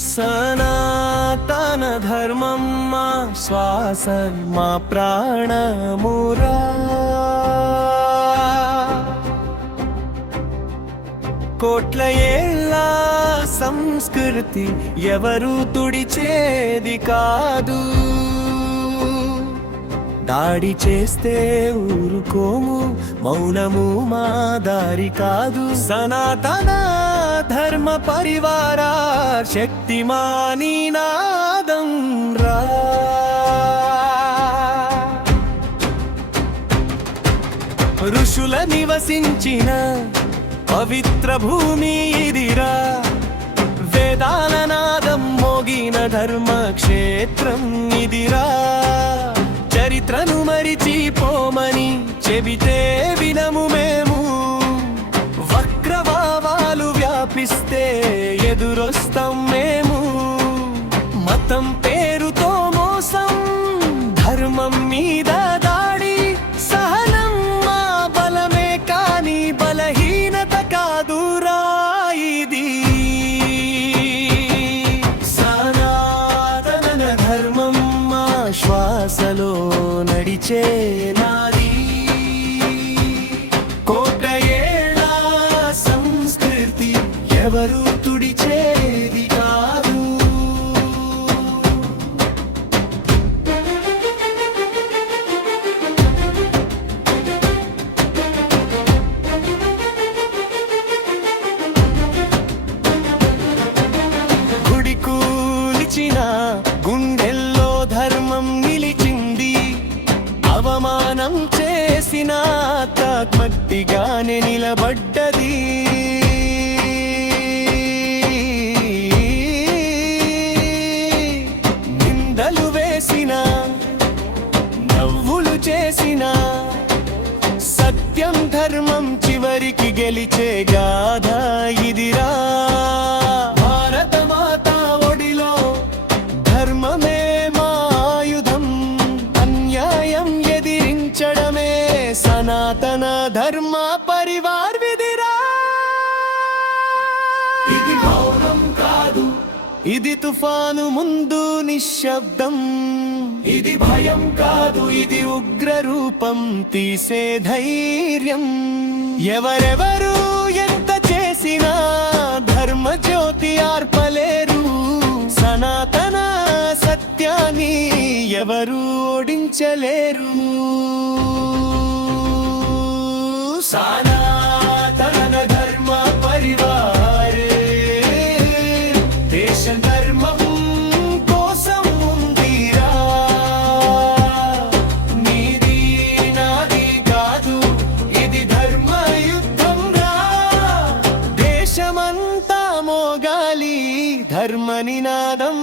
సనాతన ధర్మం మా శ్వాస మా ప్రాణమురా. కోట్ల ఏళ్ళ సంస్కృతి ఎవరు తుడిచేది కాదు. దాడి చేస్తే ఊరుకోము, మౌనము మా దారి కాదు. సనాతన ధర్మ పరివార శక్తిమాని నాదం రా. ఋషుల నివసించిన పవిత్ర భూమి ఇదిరా. వేదాల నాదం మోగిన ధర్మ క్షేత్రం ఇదిరా. చరిత్రను మరిచిపోమని చెబితే వినము మేము. వక్రభావాలు వ్యాపిస్తే ఎదురొస్తాం మేము. మతం పేరుతో మోసం, ధర్మం మీద దాడి, సహనం మా బలమే కాని బలహీనత కాదురా ఇది. సనాతన ధర్మం మా శ్వాసలో నడిచే నాది. కోట ఏళ్ళ సంస్కృతి ఎవరు తుడిచేది కాదు. గుడి కూల్చిన గుండెల్లో ధర్మం నిలిచింది. అవమానం చేసిన మట్టిగానే నిలబడ్డది. నిందలు వేసిన, నవ్వులు చేసిన, సత్యం ధర్మం చివరికి గెలిచే గాథ ఇదిరా. భారత మాత ఒడిలో ధర్మమే మా ఆయుధం. అన్యాయం ఎదిరించడమే సనాతన ధర్మ పరివార్ విధిరా. ఇది మౌనం కాదు, ఇది తుఫాను ముందు నిశ్శబ్దం. ఇది భయం కాదు, ఇది ఉగ్ర రూపం తీసే ధైర్యం. ఎవరెవరు ఎంత చేసినా ధర్మ జ్యోతి ఆర్పలేరు. సనాతన సత్యాన్ని ఎవరు ఓడించలేరు. సనాతన ధర్మ పరివార్ దేశ ధర్మం కోసం ఉందిరా. నీది నాది కాదు, ఇది ధర్మ యుద్ధం రా. దేశమంతా మోగాలి ధర్మ నినాదం